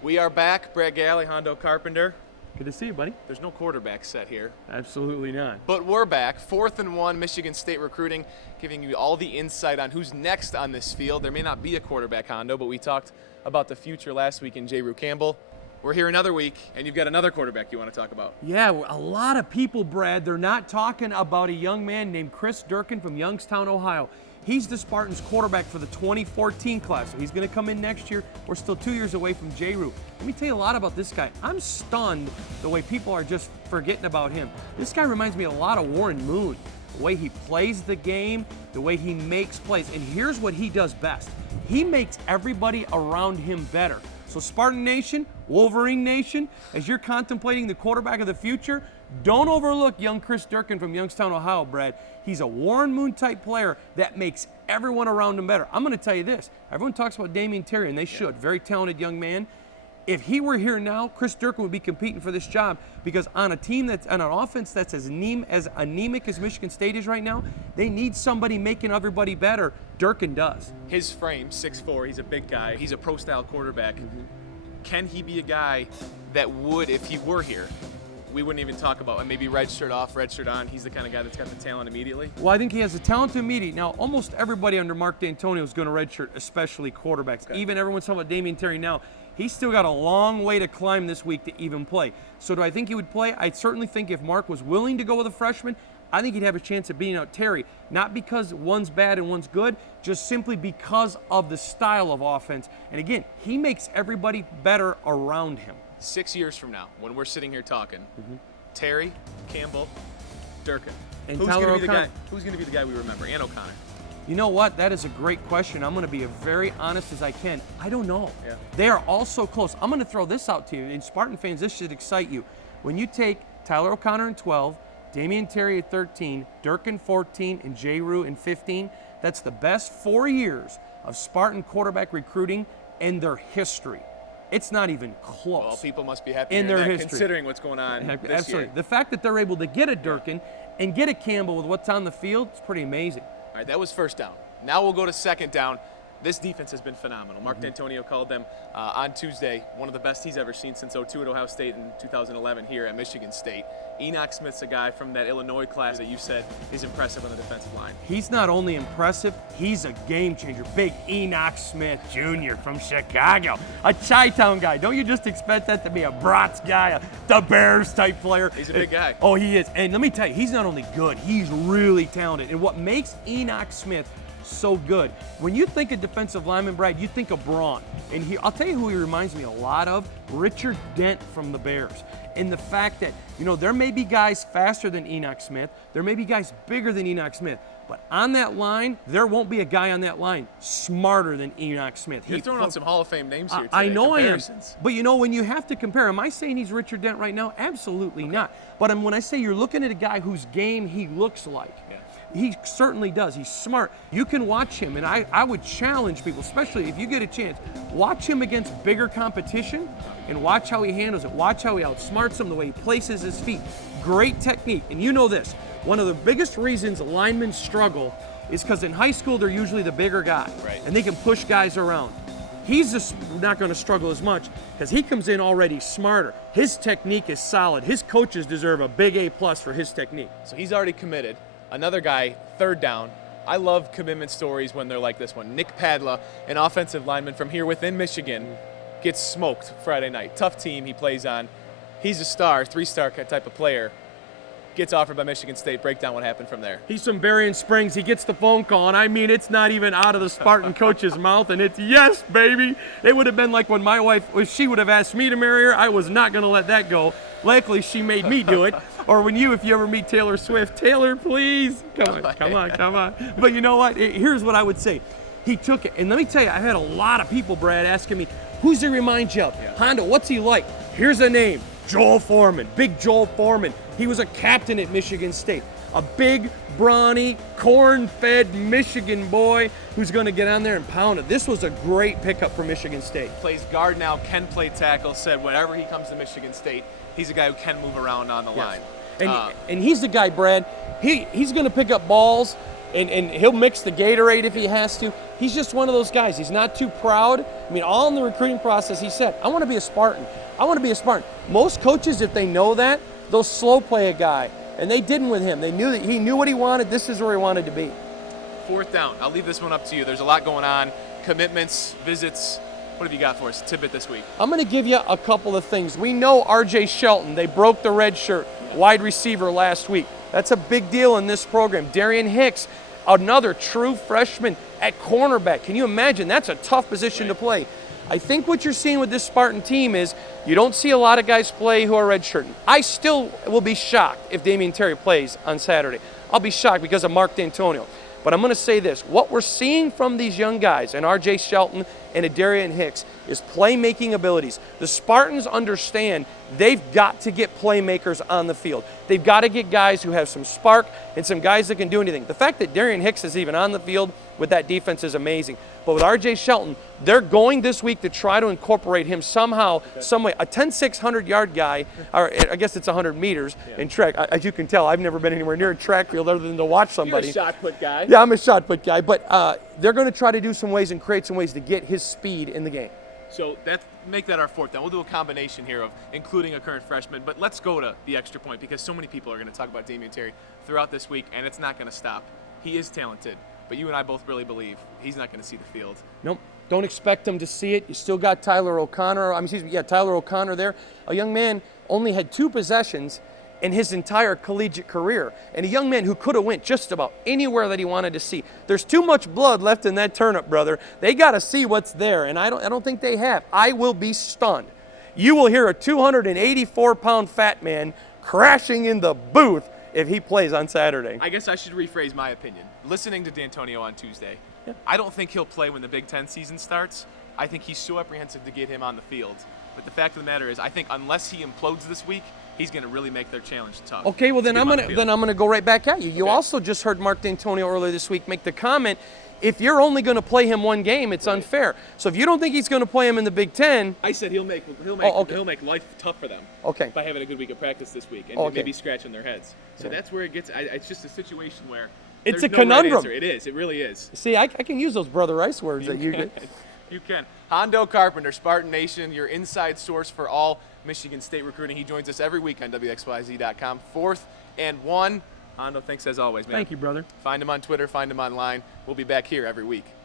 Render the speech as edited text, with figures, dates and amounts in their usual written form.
We are back. Brett Galli, Hondo Carpenter. Good to see you, buddy. There's no quarterback set here. Absolutely not. But we're back. 4th and 1, Michigan State recruiting, giving you all the insight on who's next on this field. There may not be a quarterback, Hondo, but we talked about the future last week in J. Rue Campbell. We're here another week, and you've got another quarterback you want to talk about. Yeah, a lot of people, Brad, they're not talking about a young man named Chris Durkin from Youngstown, Ohio. He's the Spartans quarterback for the 2014 class, so he's going to come in next year. We're still 2 years away from J. Rue. Let me tell you a lot about this guy. I'm stunned the way people are just forgetting about him. This guy reminds me a lot of Warren Moon. The way he plays the game, the way he makes plays. And here's what he does best. He makes everybody around him better. So Spartan Nation, Wolverine Nation, as you're contemplating the quarterback of the future, don't overlook young Chris Durkin from Youngstown, Ohio, Brad. He's a Warren Moon type player that makes everyone around him better. I'm going to tell you this. Everyone talks about Damion Terry, and they should. Very talented young man. If he were here now, Chris Durkin would be competing for this job because on a team that's on an offense that's as anemic as Michigan State is right now, they need somebody making everybody better. Durkin does. His frame, 6'4", he's a big guy. He's a pro-style quarterback. Can he be a guy that would, if he were here, we wouldn't even talk about, and maybe red shirt off, red shirt on? He's the kind of guy that's got the talent immediately. Well, I think he has the talent to immediate. Now, almost everybody under Mark D'Antonio is going to redshirt, especially quarterbacks. Okay. Even everyone's talking about Damion Terry now. He's still got a long way to climb this week to even play. So do I think he would play? I certainly think if Mark was willing to go with a freshman, I think he'd have a chance of beating out Terry. Not because one's bad and one's good, just simply because of the style of offense. And again, he makes everybody better around him. 6 years from now, when we're sitting here talking, Terry, Campbell, Durkin. And who's Tyler going to be the O'Connor. guy? Who's going to be the guy we remember? And O'Connor. You know what? That is a great question. I'm going to be as very honest as I can. I don't know. Yeah. They are all so close. I'm going to throw this out to you. And Spartan fans, this should excite you. When you take Tyler O'Connor in 12, Damion Terry at 13, Durkin 14, and J. Rue in 15, that's the best 4 years of Spartan quarterback recruiting in their history. It's not even close. Well, people must be happy in their history, considering what's going on this Absolutely. year. The fact that they're able to get a Durkin and get a Campbell with what's on the field, it's pretty amazing. All right, that was first down. Now we'll go to second down. This defense has been phenomenal. Mark D'Antonio called them on Tuesday one of the best he's ever seen since 02 at Ohio State and 2011 here at Michigan State. Enoch Smith's a guy from that Illinois class that you said is impressive on the defensive line. He's not only impressive, he's a game changer. Big Enoch Smith Jr. from Chicago, a Chi-Town guy. Don't you just expect that to be a Bratz guy, the Bears type player? He's a big guy. Oh, he is. And let me tell you, he's not only good, he's really talented. And what makes Enoch Smith so good, when you think of defensive lineman, Brad, you think of Braun. And I'll tell you who he reminds me a lot of, Richard Dent from the Bears. In the fact that, there may be guys faster than Enoch Smith, there may be guys bigger than Enoch Smith, but on that line, there won't be a guy on that line smarter than Enoch Smith. You're throwing out some Hall of Fame names here today. I know I am. But when you have to compare, am I saying he's Richard Dent right now? Absolutely not. But when I say you're looking at a guy whose game he looks like, he certainly does. He's smart. You can watch him, and I would challenge people, especially if you get a chance, watch him against bigger competition and watch how he handles it. Watch how he outsmarts them, the way he places his feet. Great technique. And you know this, one of the biggest reasons linemen struggle is because in high school, they're usually the bigger guy, right, and they can push guys around. He's just not going to struggle as much because he comes in already smarter. His technique is solid. His coaches deserve a big A+ for his technique. So he's already committed. Another guy, third down. I love commitment stories when they're like this one. Nick Padla, an offensive lineman from here within Michigan, gets smoked Friday night. Tough team he plays on. He's a star, 3-star type of player. Gets offered by Michigan State. Break down what happened from there. He's from Berrien Springs. He gets the phone call, and I mean, it's not even out of the Spartan coach's mouth, and it's yes, baby. It would have been like when my wife, if she would have asked me to marry her, I was not going to let that go. Luckily, she made me do it. Or if you ever meet Taylor Swift, Taylor, please. Come on. But you know what? Here's what I would say. He took it. And let me tell you, I had a lot of people, Brad, asking me, who's he remind you of? Hondo, what's he like? Here's a name, Joel Foreman, Big Joel Foreman. He was a captain at Michigan State. A big, brawny, corn-fed Michigan boy who's going to get on there and pound it. This was a great pickup for Michigan State. Plays guard now, can play tackle, said whenever he comes to Michigan State, he's a guy who can move around on the line. And he's the guy, Brad, he's going to pick up balls and he'll mix the Gatorade if he has to. He's just one of those guys. He's not too proud. I mean, all in the recruiting process, he said, I want to be a Spartan. I want to be a Spartan. Most coaches, if they know that, they'll slow play a guy. And they didn't with him. They knew that he knew what he wanted. This is where he wanted to be. 4th down. I'll leave this one up to you. There's a lot going on. Commitments, visits. What have you got for us? Tidbit this week. I'm going to give you a couple of things. We know R.J. Shelton. They broke the red shirt, wide receiver last week. That's a big deal in this program. Darian Hicks, another true freshman at cornerback. Can you imagine? That's a tough position to play. I think what you're seeing with this Spartan team is you don't see a lot of guys play who are redshirting. I still will be shocked if Damion Terry plays on Saturday. I'll be shocked because of Mark D'Antonio. But I'm going to say this. What we're seeing from these young guys, and R.J. Shelton and Darian Hicks, is playmaking abilities. The Spartans understand they've got to get playmakers on the field. They've got to get guys who have some spark and some guys that can do anything. The fact that Darian Hicks is even on the field with that defense is amazing. But with R.J. Shelton, they're going this week to try to incorporate him somehow, some way. A 10-6 100-yard guy, or I guess it's 100 meters in track. As you can tell, I've never been anywhere near a track field other than to watch somebody. You're a shot put guy. Yeah, I'm a shot put guy. But they're going to try to do some ways and create some ways to get his speed in the game. So make that our 4th down. We'll do a combination here of including a current freshman, but let's go to the extra point because so many people are going to talk about Damion Terry throughout this week, and it's not going to stop. He is talented, but you and I both really believe he's not going to see the field. Nope. Don't expect him to see it. You still got Tyler O'Connor there. A young man only had 2 possessions in his entire collegiate career, and a young man who could have went just about anywhere that he wanted to see. There's too much blood left in that turnip, brother. They got to see what's there, and I don't think they have. I will be stunned. You will hear a 284-pound fat man crashing in the booth if he plays on Saturday. I guess I should rephrase my opinion. Listening to D'Antonio on Tuesday, I don't think he'll play when the Big Ten season starts. I think he's so apprehensive to get him on the field. But the fact of the matter is, I think unless he implodes this week, he's going to really make their challenge tough. Okay, well then I'm gonna go right back at you. You Okay. also just heard Mark D'Antonio earlier this week make the comment, if you're only going to play him one game, it's unfair. So if you don't think he's going to play him in the Big Ten, I said he'll make life tough for them. Okay. By having a good week of practice this week and maybe scratching their heads. So that's where it gets. It's just a situation where it's there's a no right conundrum. answer. It is. It really is. See, I can use those Brother Rice words that you get. You can. Hondo Carpenter, Spartan Nation, your inside source for all Michigan State recruiting. He joins us every week on WXYZ.com. 4th and 1. Hondo, thanks as always, man. Thank you, brother. Find him on Twitter. Find him online. We'll be back here every week.